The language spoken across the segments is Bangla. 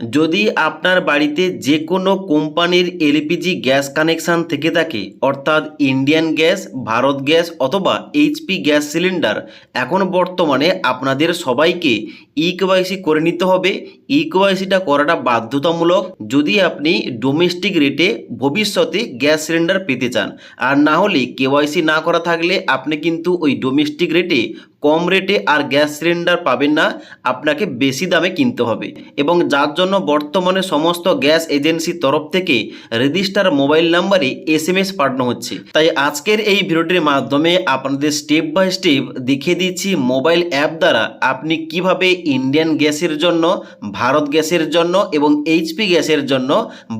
যদি আপনার বাড়িতে যে কোনো কোম্পানির এলপিজি গ্যাস কানেকশান থেকে থাকে, অর্থাৎ ইন্ডিয়ান গ্যাস, ভারত গ্যাস অথবা এইচপি গ্যাস সিলিন্ডার, এখন বর্তমানে আপনাদের সবাইকে ইকেওয়াইসি করে নিতে হবে। ইকেওয়াইসিটা করাটা বাধ্যতামূলক যদি আপনি ডোমেস্টিক রেটে ভবিষ্যতে গ্যাস সিলিন্ডার পেতে চান। আর না হলে কেওয়াইসি না করা থাকলে আপনি কিন্তু ওই ডোমেস্টিক রেটে কম রেটে আর গ্যাস সিলিন্ডার পাবেন না, আপনাকে বেশি দামে কিনতে হবে। এবং যার জন্য বর্তমানে সমস্ত গ্যাস এজেন্সির তরফ থেকে রেজিস্টার মোবাইল নাম্বারে এসএমএস পাঠানো হচ্ছে। তাই আজকের এই ভিডিওটির মাধ্যমে আপনাদের স্টেপ বাই স্টেপ দেখিয়ে দিচ্ছি মোবাইল অ্যাপ দ্বারা আপনি কিভাবে ইন্ডিয়ান গ্যাসের জন্য, ভারত গ্যাসের জন্য এবং এইচপি গ্যাসের জন্য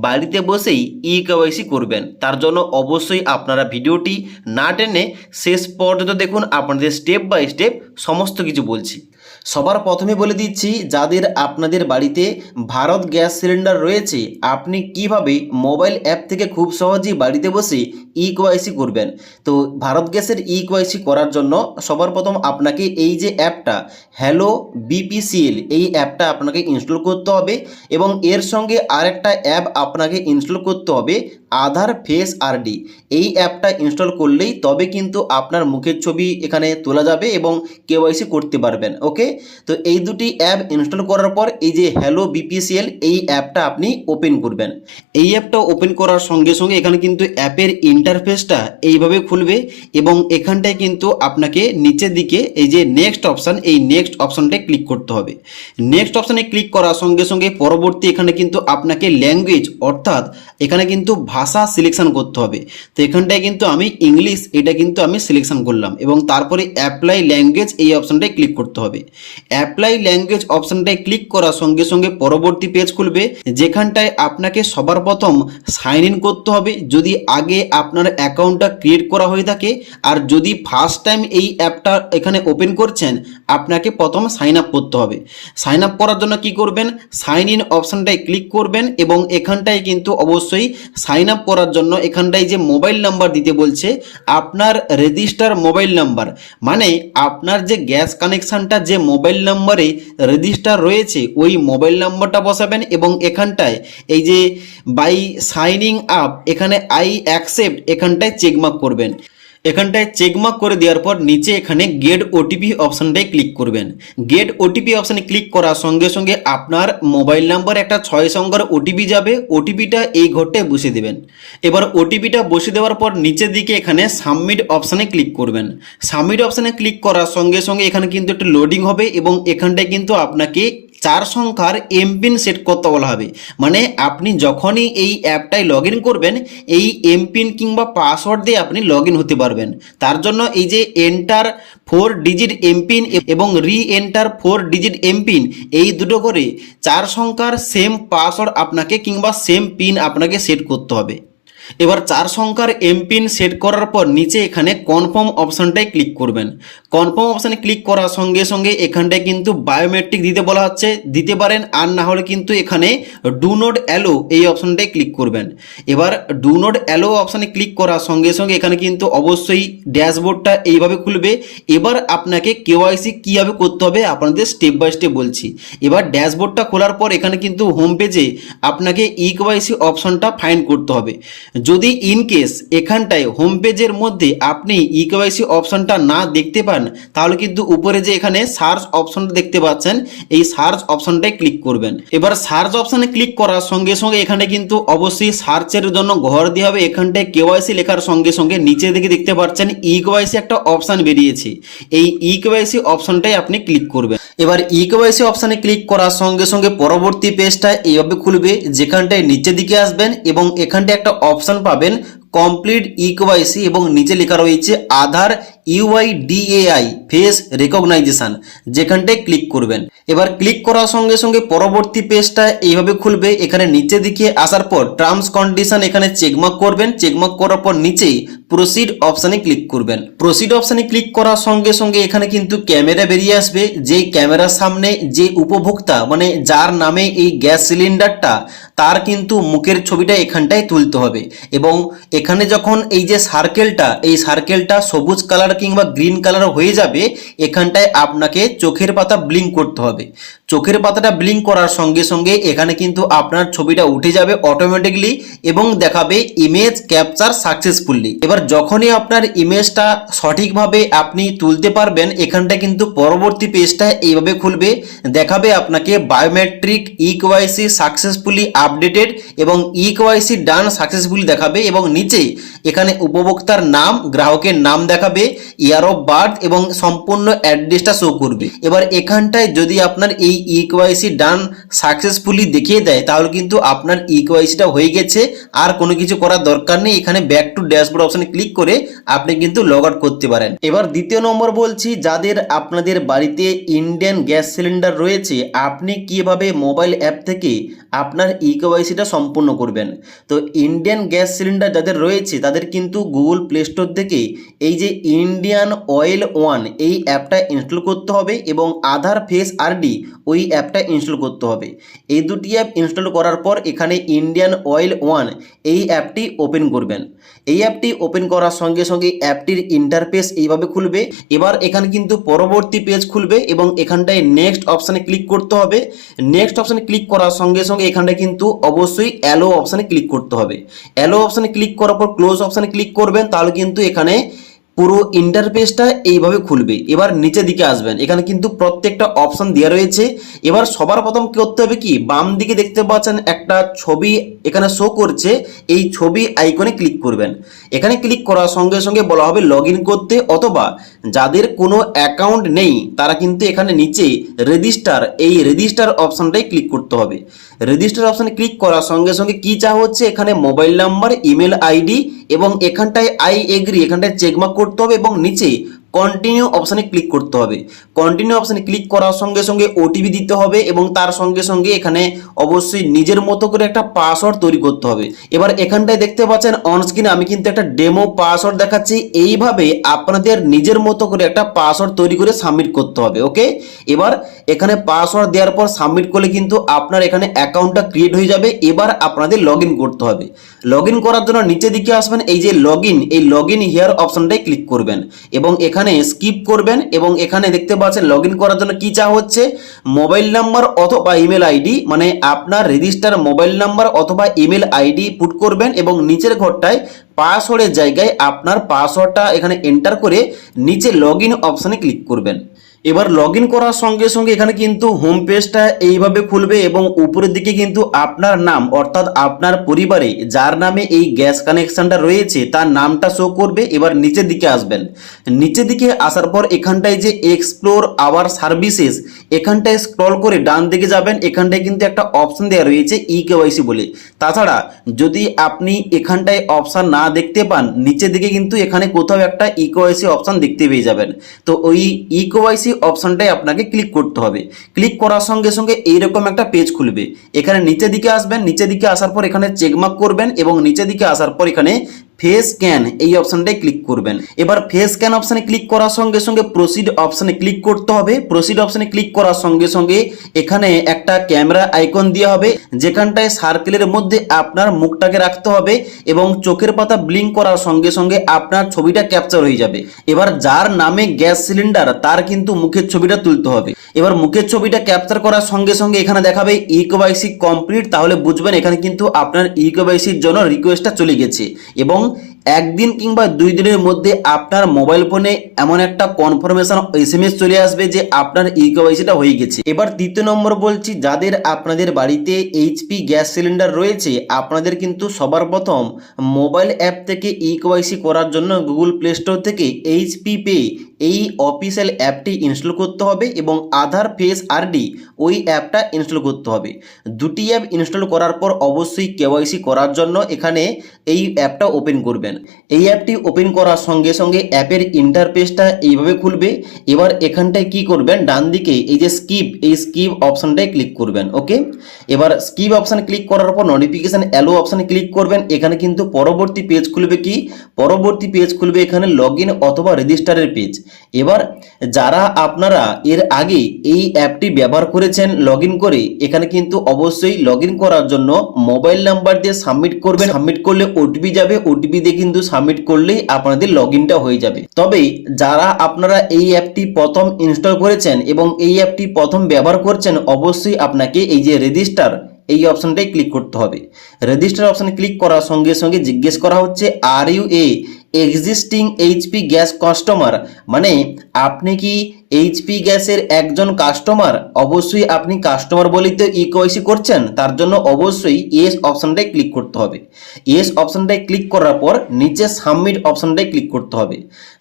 বাড়িতে বসেই ইকেওয়াইসি করবেন। তার জন্য অবশ্যই আপনারা ভিডিওটি না টেনে শেষ পর্যন্ত দেখুন, আপনাদের স্টেপ বাই স্টেপ সমস্ত কিছু বলছি। সবার প্রথমে বলে দিচ্ছি, যাদের আপনাদের বাড়িতে ভারত গ্যাস সিলিন্ডার রয়েছে আপনি কিভাবে মোবাইল অ্যাপ থেকে খুব সহজেই বাড়িতে বসে ইকেওয়াইসি করবেন। তো ভারত গ্যাসের ইকেওয়াইসি করার জন্য সবার প্রথম আপনাকে এই যে অ্যাপটা হ্যালো বিপিসিএল, এই অ্যাপটা আপনাকে ইনস্টল করতে হবে এবং এর সঙ্গে আরেকটা অ্যাপ আপনাকে ইনস্টল করতে হবে, আধার ফেস আরডি। এই অ্যাপটা ইনস্টল করলেই তবে কিন্তু আপনার মুখের ছবি এখানে তোলা যাবে এবং কেওয়াইসি করতে পারবেন। ওকে, তো এই দুটি অ্যাপ ইনস্টল করার পর এই যে হ্যালো বিপিসিএল এই অ্যাপটা আপনি ওপেন করবেন। এই অ্যাপটা ওপেন করার সঙ্গে সঙ্গে এখানে কিন্তু অ্যাপের ইন্টারফেসটা এইভাবে খুলবে এবং এখানটায় কিন্তু আপনাকে নিচের দিকে এই যে নেক্সট অপশান, এই নেক্সট অপশানটায় ক্লিক করতে হবে। নেক্সট অপশানে ক্লিক করার সঙ্গে সঙ্গে পরবর্তী এখানে কিন্তু আপনাকে ল্যাঙ্গুয়েজ, অর্থাৎ এখানে কিন্তু ভাষা সিলেকশন করতে হবে। তো এখানটায় কিন্তু আমি ইংলিশ, এটা কিন্তু আমি সিলেকশন করলাম এবং তারপরে অ্যাপ্লাই ল্যাঙ্গুয়েজ এই অপশানটায় ক্লিক করতে হবে। অ্যাপ্লাই ল্যাঙ্গুয়েজ অপশানটায় ক্লিক করার সঙ্গে সঙ্গে পরবর্তী পেজ খুলবে, যেখানটায় আপনাকে সবার প্রথম সাইন ইন করতে হবে যদি আগে আপনার অ্যাকাউন্টটা ক্রিয়েট করা হয়ে থাকে। আর যদি ফার্স্ট টাইম এই অ্যাপটা এখানে ওপেন করছেন আপনাকে প্রথম সাইন আপ করতে হবে। সাইন আপ করার জন্য কি করবেন, সাইন ইন অপশানটায় ক্লিক করবেন এবং এখানটায় কিন্তু অবশ্যই সাইন আপ করার জন্য এখানটায় যে মোবাইল নাম্বার দিতে বলছে, আপনার রেজিস্টার মোবাইল নাম্বার, মানে আপনার যে গ্যাস কানেকশানটা যে মোবাইল নাম্বারে রেজিস্টার রয়েছে ওই মোবাইল নাম্বারটা বসাবেন এবং এখানটায় এই যে বাই সাইনিং আপ এখানে আই অ্যাকসেপ্ট এখানটায় চেকমার্ক করবেন। এখানটায় চেকমার্ক করে দেওয়ার পর নিচে এখানে গেট ওটিপি অপশানটায় ক্লিক করবেন। গেট ওটিপি অপশানে ক্লিক করার সঙ্গে সঙ্গে আপনার মোবাইল নাম্বার একটা 6 সংখ্যার ওটিপি যাবে, ওটিপিটা এই ঘরটায় বসিয়ে দেবেন। এবার ওটিপিটা বসিয়ে দেওয়ার পর নিচের দিকে এখানে সাবমিট অপশানে ক্লিক করবেন। সাবমিট অপশানে ক্লিক করার সঙ্গে সঙ্গে এখানে কিন্তু একটু লোডিং হবে এবং এখানটায় কিন্তু আপনাকে 4 সংখ্যার এমপিন সেট করতে বলা হবে। মানে আপনি যখনই এই অ্যাপটায় লগ ইন করবেন এই এমপিন কিংবা পাসওয়ার্ড দিয়ে আপনি লগ ইন হতে পারবেন। তার জন্য এই যে এন্টার 4 ডিজিট এমপিন এবং রি এন্টার 4 ডিজিট এমপিন, এই দুটো করে 4 সংখ্যার সেম পাসওয়ার্ড আপনাকে কিংবা সেম পিন আপনাকে সেট করতে হবে। এবার 4 সংখ্যার এমপিন সেট করার পর নিচে এখানে কনফার্ম অপশানটায় ক্লিক করবেন। কনফার্ম অপশানে ক্লিক করার সঙ্গে সঙ্গে এখানটায় কিন্তু বায়োমেট্রিক দিতে বলা হচ্ছে, দিতে পারেন, আর না হলে কিন্তু এখানে ডু নট অ্যালো এই অপশানটায় ক্লিক করবেন। এবার ডু নট অ্যালো অপশানে ক্লিক করার সঙ্গে সঙ্গে এখানে কিন্তু অবশ্যই ড্যাশবোর্ডটা এইভাবে খুলবে। এবার আপনাকে কেওয়াইসি কীভাবে করতে হবে আপনাদের স্টেপ বাই স্টেপ বলছি। এবার ড্যাশবোর্ডটা খোলার পর এখানে কিন্তু হোম পেজে আপনাকে ইকেওয়াইসি অপশানটা ফাইন্ড করতে হবে। যদি ইন কেস এখানটায় হোম পেজের মধ্যে আপনি ইকেওয়াইসি অপশনটা না দেখতে পান তাহলে কিন্তু উপরে যে এখানে সার্চ অপশনটা দেখতে পাচ্ছেন এই সার্চ অপশনটায় ক্লিক করবেন। এবার সার্চ অপশনে ক্লিক করার সঙ্গে সঙ্গে এখানে কিন্তু অবশ্যই সার্চের জন্য ঘর দেওয়া হবে। এখানটায় কেওয়াইসি লেখার সঙ্গে সঙ্গে নিচে দিকে দেখতে পাচ্ছেন ইকেওয়াইসি একটা অপশন বেরিয়েছে, এই ইকেওয়াইসি অপশনটাই আপনি ক্লিক করবেন। এবার ইকেওয়াইসি অপশনে ক্লিক করার সঙ্গে সঙ্গে পরবর্তী পেজটা এইভাবে খুলবে, যেখানটায় নিচের দিকে আসবেন এবং এখানটায় একটা অপশন পাবেন কমপ্লিট ইকেওয়াইসি এবং নিচে লেখা রয়েছে আধার ইউআইডিএআই ফেস রেকগনাইজেশন, যেখানটায় ক্লিক করবেন। এবার ক্লিক করার সঙ্গে সঙ্গে পরবর্তী পেজটা এইভাবে খুলবে। এখানে নিচের দিকে আসার পর টার্মস কন্ডিশন এখানে চেকমার্ক করবেন। চেকমার্ক করার পর নিচেই প্রসিড অপশানে ক্লিক করবেন। প্রসিড অপশানে ক্লিক করার সঙ্গে সঙ্গে এখানে কিন্তু ক্যামেরা বেরিয়ে আসবে, যেই ক্যামেরার সামনে যে উপভোক্তা মানে যার নামে এই গ্যাস সিলিন্ডারটা তার কিন্তু মুখের ছবিটা এখানটায় তুলতে হবে এবং এখানে যখন এই যে সার্কেলটা সবুজ কালার কিংবা গ্রিন কালার হয়ে যাবে, এখানটায় আপনাকে চোখের পাতা ব্লিঙ্ক করতে হবে। চোখের পাতাটা ব্লিঙ্ক করার সঙ্গে সঙ্গে এখানে কিন্তু আপনার ছবিটা উঠে যাবে অটোমেটিকলি এবং দেখাবে ইমেজ ক্যাপচার সাকসেসফুলি। এবার যখনই আপনার ইমেজটা সঠিকভাবে আপনি তুলতে পারবেন, এখানটা কিন্তু পরবর্তী পেজটা এইভাবে খুলবে, দেখাবে আপনাকে বায়োমেট্রিক ইকেওয়াইসি সাকসেসফুলি আপডেটেড এবং ইকেওয়াইসি ডান সাকসেসফুলি দেখাবে এবং নিচে এখানে উপভোক্তার নাম, গ্রাহকের নাম দেখাবে, ইয়ার অফ বার্থ এবং সম্পূর্ণ অ্যাড্রেসটা শো করবে। এবার এখানটায় যদি আপনার এই ইকেওয়াইসি ডান সাকসেসফুলি দেখিয়ে দেয়, তাহলে কিন্তু আপনার ইকেওয়াইসিটা হয়ে গেছে, আর কোনো কিছু করার দরকার নেই। এখানে ব্যাক টু ড্যাশবোর্ড অপশনে ক্লিক করে আপনি কিন্তু লগ আউট করতে পারেন। এবার দ্বিতীয় নম্বর বলছি, যাদের আপনাদের বাড়িতে ইন্ডিয়ান গ্যাস সিলিন্ডার রয়েছে, আপনি কিভাবে মোবাইল অ্যাপ থেকে আপনার ইকেওয়াইসিটা সম্পূর্ণ করবেন। তো ইন্ডিয়ান গ্যাস সিলিন্ডার যাদের রয়েছে তাদের কিন্তু গুগল প্লে স্টোর থেকে এই যে ইন্ডিয়ান অয়েল ওয়ান এই অ্যাপটা ইনস্টল করতে হবে এবং আধার ফেস আরডি ওই অ্যাপটা ইনস্টল করতে হবে। এই দুটি অ্যাপ ইনস্টল করার পর এখানে ইন্ডিয়ান অয়েল ওয়ান এই অ্যাপটি ওপেন করবেন। এই অ্যাপটি ওপেন করার সঙ্গে সঙ্গে অ্যাপটির ইন্টারফেস এইভাবে খুলবে। এবার এখানে কিন্তু পরবর্তী পেজ খুলবে এবং এখানটায় নেক্সট অপশানে ক্লিক করতে হবে। নেক্সট অপশানে ক্লিক করার সঙ্গে সঙ্গে এখানটায় কিন্তু অবশ্যই অ্যালো অপশানে ক্লিক করতে হবে। অ্যালো অপশানে ক্লিক করার পর ক্লোজ অপশানে ক্লিক করবেন, তাহলে কিন্তু এখানে পুরো ইন্টারফেসটা এইভাবে খুলবে। এবার নিচের দিকে আসবেন, এখানে কিন্তু প্রত্যেকটা অপশন দেওয়া রয়েছে। এবার সবার প্রথম কি করতে হবে, কি বাম দিকে দেখতে পাচ্ছেন একটা ছবি এখানে শো করছে, এই ছবি আইকনে ক্লিক করবেন। এখানে ক্লিক করার সঙ্গে সঙ্গে বলা হবে লগ ইন করতে, অথবা যাদের কোনো অ্যাকাউন্ট নেই তারা কিন্তু এখানে নিচে এই রেজিস্টার অপশনটাই ক্লিক করতে হবে। রেজিস্টার অপশনে ক্লিক করার সঙ্গে সঙ্গে কি চাওয়া হচ্ছে, এখানে মোবাইল নাম্বার, ইমেল আইডি এবং এখানটায় আই এগ্রি এখানটায় চেকমার্ক করতে হবে এবং নিচে কন্টিনিউ অপশানে ক্লিক করতে হবে। কন্টিনিউ অপশানে ক্লিক করার সঙ্গে সঙ্গে ওটিপি দিতে হবে এবং তার সঙ্গে সঙ্গে এখানে অবশ্যই নিজের মতো করে একটা পাসওয়ার্ড তৈরি করতে হবে। এবার এখানটায় দেখতে পাচ্ছেন অন স্ক্রিনে আমি কিন্তু একটা ডেমো পাসওয়ার্ড দেখাচ্ছি। এইভাবে আপনাদের নিজের মতো করে একটা পাসওয়ার্ড তৈরি করে সাবমিট করতে হবে। ওকে, এবার এখানে পাসওয়ার্ড দেওয়ার পর সাবমিট করলে কিন্তু আপনার এখানে অ্যাকাউন্টটা ক্রিয়েট হয়ে যাবে। এবার আপনাদের লগ ইন করতে হবে। লগ ইন করার জন্য নিচের দিকে আসবেন, এই যে লগ ইন হিয়ার অপশনটাই ক্লিক করবেন এবং এখানে স্কিপ করবেন এবং এখানে দেখতে পাচ্ছেন লগ ইন করার জন্য কি চাওয়া হচ্ছে, মোবাইল নাম্বার অথবা ইমেল আইডি, মানে আপনার রেজিস্টার মোবাইল নাম্বার অথবা ইমেল আইডি পুট করবেন এবং নিচের ঘরটায় পাসওয়ার্ডের জায়গায় আপনার পাসওয়ার্ডটা এখানে এন্টার করে নিচে লগ ইন অপশানে ক্লিক করবেন। এবার লগ ইন করার সঙ্গে সঙ্গে এখানে কিন্তু হোম পেজটা এইভাবে খুলবে এবং উপরের দিকে কিন্তু আপনার নাম অর্থাৎ আপনার পরিবারে যার নামে এই গ্যাস কানেকশনটা রয়েছে তার নামটা শো করবে। এবার নিচের দিকে আসবেন, নিচের দিকে আসার পর এখানটায় যে এক্সপ্লোর আওয়ার সার্ভিসেস এখানটায় স্ক্রল করে ডান দিকে যাবেন। এখানটায় কিন্তু একটা অপশন দেওয়া রয়েছে ইকেওয়াইসি বলে। তাছাড়া যদি আপনি এখানটায় অপশন না দেখতে পান, নিচের দিকে কিন্তু এখানে কোথাও একটা ইকেওয়াইসি অপশন দেখতে পেয়ে যাবেন। তো ওই ইকেওয়াইসি অপশনটাই আপনাকে ক্লিক করতে হবে। ক্লিক করার সঙ্গে সঙ্গে এইরকম একটা পেজ খুলবে। এখানে নিচের দিকে আসবেন, নিচের দিকে আসার পর এখানে চেকমার্ক করবেন এবং নিচের দিকে আসার পর এখানে ফেস স্ক্যান এই অপশনটাই ক্লিক করবেন। এবার ফেস স্ক্যান অপশনে ক্লিক করার সঙ্গে সঙ্গে প্রসিড অপশনে ক্লিক করতে হবে। প্রসিড অপশনে ক্লিক করার সঙ্গে সঙ্গে এখানে একটা ক্যামেরা আইকন দেওয়া হবে, যেখানটায় সার্কেলের মধ্যে আপনার মুখটাকে রাখতে হবে এবং চোখের পাতা ব্লিঙ্ক করার সঙ্গে সঙ্গে আপনার ছবিটা ক্যাপচার হয়ে যাবে। এবার যার নামে গ্যাস সিলিন্ডার তার কিন্তু মুখের ছবিটা তুলতে হবে। এবার মুখের ছবিটা ক্যাপচার করার সঙ্গে সঙ্গে এখানে দেখাবে ইকেওয়াইসি কমপ্লিট, তাহলে বুঝবেন এখানে কিন্তু আপনার ইকেওয়াইসির জন্য রিকোয়েস্টটা চলে গেছে এবং একদিন কিংবা 2 দিনের মধ্যে আপনার মোবাইল ফোনে এমন একটা কনফার্মেশন এসএমএস চলে আসবে যে আপনার ইকেওয়াইসিটা হয়ে গেছে। এবার দ্বিতীয় নম্বর বলছি, যাদের আপনাদের বাড়িতে এইচপি গ্যাস সিলিন্ডার রয়েছে, আপনাদের কিন্তু সবার প্রথম মোবাইল অ্যাপ থেকে ইকেওয়াইসি করার জন্য গুগল প্লে স্টোর থেকে এইচপি পে এই অফিসিয়াল অ্যাপটি ইনস্টল করতে হবে এবং আধার ফেস আরডি ওই অ্যাপটা ইনস্টল করতে হবে। দুটি অ্যাপ ইনস্টল করার পর অবশ্যই কেওয়াইসি করার জন্য এখানে এই অ্যাপটা ওপেন করবেন। এই অ্যাপটি ওপেন করার সঙ্গে সঙ্গে অ্যাপের ইন্টারফেসটা এইভাবে খুলবে। এবার এখানটায় কি করবেন, ডান দিকে এই যে স্কিপ অপশানটায় ক্লিক করবেন। ওকে, এবার স্কিপ অপশান ক্লিক করার পর নোটিফিকেশান অ্যালো অপশানে ক্লিক করবেন। এখানে কিন্তু পরবর্তী পেজ খুলবে, এখানে লগ ইন অথবা রেজিস্টারের পেজ। এবার যারা আপনারা এর আগে এই অ্যাপটি ব্যবহার করেছেন লগ ইন করে, এখানে কিন্তু অবশ্যই লগ ইন করার জন্য মোবাইল নাম্বার দিয়ে সাবমিট করবেন। সাবমিট করলে ওটিপি যাবে, ওটিপি দিয়ে কিন্তু সাবমিট করলেই আপনাদের লগ ইনটা হয়ে যাবে। তবে যারা আপনারা এই অ্যাপটি প্রথম ইনস্টল করেছেন এবং এই অ্যাপটি প্রথম ব্যবহার করছেন, অবশ্যই আপনাকে এই যে রেজিস্টার এই অপশনটাই ক্লিক করতে হবে। রেজিস্টার অপশানে ক্লিক করার সঙ্গে সঙ্গে জিজ্ঞেস করা হচ্ছে are you existing HP gas customer, মানে আপনি কি এইচপি গ্যাসের একজন কাস্টমার। অবশ্যই আপনি কাস্টমার বলেই তো ইকেওয়াইসি করছেন, তার জন্য অবশ্যই ইয়েস অপশানটায় ক্লিক করতে হবে। ইয়েস অপশানটায় ক্লিক করার পর নিচে সাবমিট অপশানটায় ক্লিক করতে হবে।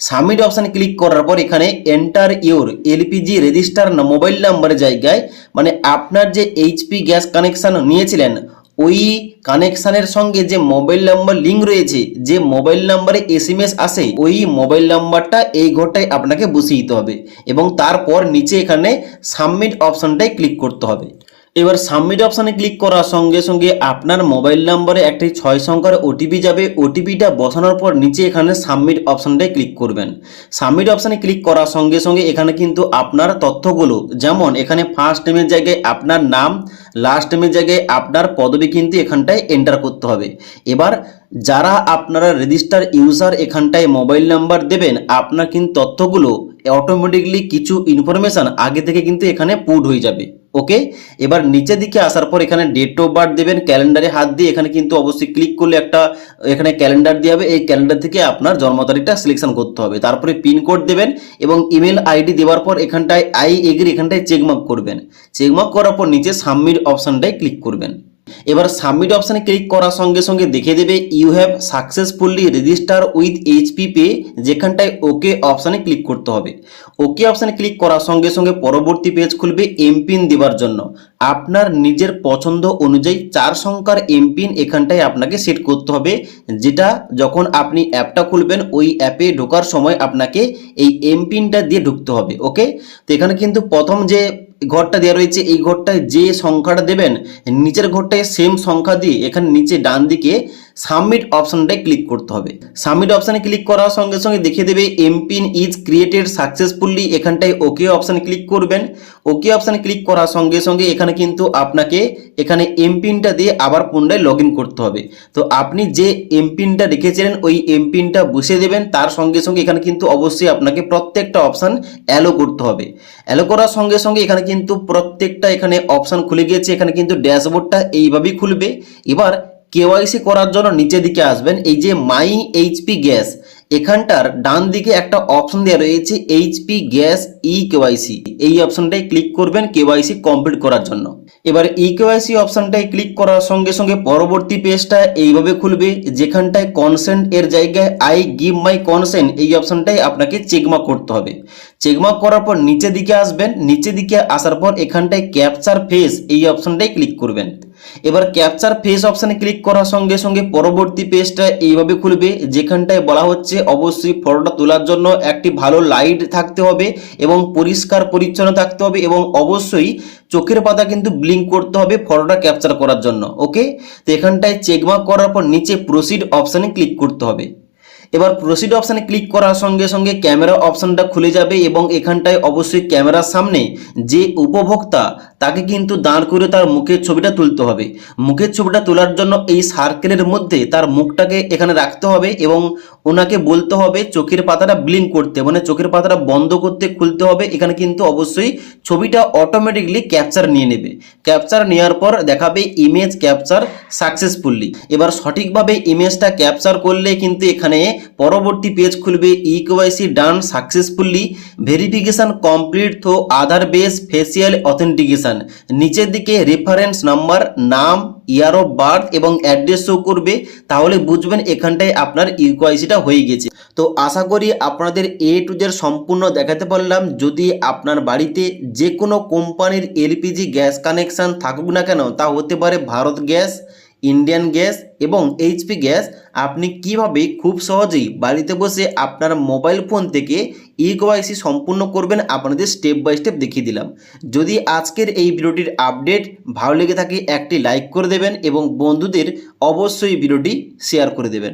সাবমিট অপশানে ক্লিক করার পর এখানে enter your LPG register mobile নাম্বারের জায়গায়, মানে আপনার যে এইচপি গ্যাস কানেকশান নিয়েছিলেন ওই কানেকশানের সঙ্গে যে মোবাইল নাম্বার লিঙ্ক রয়েছে, যে মোবাইল নাম্বারে এসএমএস আসে, ওই মোবাইল নাম্বারটা এই ঘরটায় আপনাকে বসিয়ে দিতে হবে এবং তারপর নিচে এখানে সাবমিট অপশানটায় ক্লিক করতে হবে। এবার সাবমিট অপশানে ক্লিক করার সঙ্গে সঙ্গে আপনার মোবাইল নাম্বারে একটি 6 সংখ্যার ওটিপি যাবে। ওটিপিটা বসানোর পর নিচে এখানে সাবমিট অপশানটায় ক্লিক করবেন। সাবমিট অপশানে ক্লিক করার সঙ্গে সঙ্গে এখানে কিন্তু আপনার তথ্যগুলো, যেমন এখানে ফার্স্ট নেমের জায়গায় আপনার নাম, লাস্ট নেমের জায়গায় আপনার পদবি কিন্তু এখানটায় এন্টার করতে হবে। এবার যারা আপনারা রেজিস্টার ইউজার এখানটায় মোবাইল নাম্বার দেবেন, আপনার কিন্তু তথ্যগুলো অটোমেটিকলি কিছু ইনফরমেশান আগে থেকে কিন্তু এখানে পুট হয়ে যাবে। ওকে, এবার নিচের দিকে আসার পর এখানে ডেট অফ বার্থ দেবেন, ক্যালেন্ডারে হাত দিয়ে এখানে কিন্তু অবশ্যই ক্লিক করলে একটা এখানে ক্যালেন্ডার দিয়ে হবে। এই ক্যালেন্ডার থেকে আপনার জন্ম তারিখটা সিলেকশন করতে হবে, তারপরে পিনকোড দেবেন এবং ইমেল আইডি দেওয়ার পর এখানটায় আই এগ্রি এখানটায় চেকমার্ক করবেন। চেকমার্ক করার পর নিচে সাবমিট অপশানটায় ক্লিক করবেন। এবার সাবমিট অপশানে ক্লিক করার সঙ্গে সঙ্গে দেখিয়ে দেবে you have successfully register with HP pay, যেখানটায় ওকে অপশানে ক্লিক করতে হবে। ওকে অপশানে ক্লিক করার সঙ্গে সঙ্গে পরবর্তী পেজ খুলবে এমপিন দেওয়ার জন্য। আপনার নিজের পছন্দ অনুযায়ী 4 সংখ্যার এমপিন এখানটায় আপনাকে সেট করতে হবে, যেটা যখন আপনি অ্যাপটা খুলবেন ওই অ্যাপে ঢোকার সময় আপনাকে এই এমপিনটা দিয়ে ঢুকতে হবে। ওকে, তো এখানে কিন্তু প্রথম যে ঘরটা দেওয়া রয়েছে এই ঘরটায় যে সংখ্যাটা দেবেন, নিচের ঘরটায় সেম সংখ্যা দিয়ে এখানে নিচে ডান দিকে সাবমিট অপশানটায় ক্লিক করতে হবে। সাবমিট অপশানে ক্লিক করার সঙ্গে সঙ্গে দেখিয়ে দেবে এমপিন ইজ ক্রিয়েটেড সাকসেসফুলি, এখানটায় ওকে অপশানে ক্লিক করবেন। ওকে অপশানে ক্লিক করার সঙ্গে সঙ্গে এখানে কিন্তু আপনাকে এখানে এমপিনটা দিয়ে আবার পুনরায় লগ ইন করতে হবে। তো আপনি যে এমপিনটা রেখেছিলেন ওই এমপিনটা বসিয়ে দেবেন, তার সঙ্গে সঙ্গে এখানে কিন্তু অবশ্যই আপনাকে প্রত্যেকটা অপশান অ্যালো করতে হবে। অ্যালো করার সঙ্গে সঙ্গে এখানে কিন্তু প্রত্যেকটা এখানে অপশান খুলে গিয়েছে, এখানে কিন্তু ড্যাশবোর্ডটা এইভাবেই খুলবে। এবার কেওয়াইসি করার জন্য নিচের দিকে আসবেন, এই যে মাই এইচপি গ্যাস এখানটার ডান দিকে একটা অপশন দেওয়া রয়েছে এইচপি গ্যাস ই কেওয়াইসি, এই অপশনটাই ক্লিক করবেন কেওয়াইসি কমপ্লিট করার জন্য। এবার ই কেওয়াইসি অপশনটাই ক্লিক করার সঙ্গে সঙ্গে পরবর্তী পেজটা এইভাবে খুলবে, যেখানটায় কনসেন্ট এর জায়গায় আই গিভ মাই কনসেন্ট এই অপশনটাই আপনাকে চেকমার্ক করতে হবে। চেকমার্ক করার পর নিচের দিকে আসবেন, নিচের দিকে আসার পর এখানটায় ক্যাপচার ফেস এই অপশনটাই ক্লিক করবেন। এবার ক্যাপচার ফেস অপশানে ক্লিক করার সঙ্গে সঙ্গে পরবর্তী পেজটা এইভাবে খুলবে, যেখানটায় বলা হচ্ছে অবশ্যই ফটোটা তোলার জন্য একটি ভালো লাইট থাকতে হবে এবং পরিষ্কার পরিচ্ছন্ন থাকতে হবে এবং অবশ্যই চোখের পাতা কিন্তু ব্লিঙ্ক করতে হবে ফটোটা ক্যাপচার করার জন্য। ওকে, তো এখানটায় চেকমার্ক করার পর নিচে প্রসিড অপশানে ক্লিক করতে হবে। এবার প্রসিড অপশানে ক্লিক করার সঙ্গে সঙ্গে ক্যামেরা অপশানটা খুলে যাবে এবং এখানটায় অবশ্যই ক্যামেরার সামনে যে উপভোক্তা তাকে কিন্তু দাঁড় করে তার মুখের ছবিটা তুলতে হবে। মুখের ছবিটা তোলার জন্য এই সার্কেলের মধ্যে তার মুখটাকে এখানে রাখতে হবে এবং ওনাকে বলতে হবে চোখের পাতাটা ব্লিঙ্ক করতে, মানে চোখের পাতাটা বন্ধ করতে খুলতে হবে। এখানে কিন্তু অবশ্যই ছবিটা অটোমেটিকলি ক্যাপচার নিয়ে নেবে। ক্যাপচার নেওয়ার পর দেখাবে ইমেজ ক্যাপচার সাকসেসফুলি। এবার সঠিকভাবে ইমেজটা ক্যাপচার করলে কিন্তু এখানে পরবর্তী পেজ খুলবে ই কেওয়াইসি ডান সাকসেসফুলি, ভেরিফিকেশন কমপ্লিট থ্রু আধার বেস ফেসিয়াল অথেন্টিকেশন। নিচের দিকে রেফারেন্স নাম্বার, নাম, ইয়ার অফ বার্থ এবং অ্যাড্রেস শো করবে, তাহলে বুঝবেন এখানটায় আপনার ই কেওয়াইসিটা হয়ে গেছে। তো আশা করি আপনাদের এ টু জেড সম্পূর্ণ দেখাতে পারলাম। যদি আপনার বাড়িতে যে কোনো কোম্পানির এলপিজি গ্যাস কানেকশান থাকুক না কেন, তা হতে পারে ভারত গ্যাস, ইন্ডিয়ান গ্যাস এবং এইচপি গ্যাস আপনি কিভাবে খুব সহজেই বাড়িতে বসে আপনার মোবাইল ফোন থেকে ইকেওয়াইসি সম্পূর্ণ করবেন আপনাদের স্টেপ বাই স্টেপ দেখিয়ে দিলাম। যদি আজকের এই ভিডিওটির আপডেট ভালো লেগে থাকে একটি লাইক করে দেবেন এবং বন্ধুদের অবশ্যই ভিডিওটি শেয়ার করে দেবেন।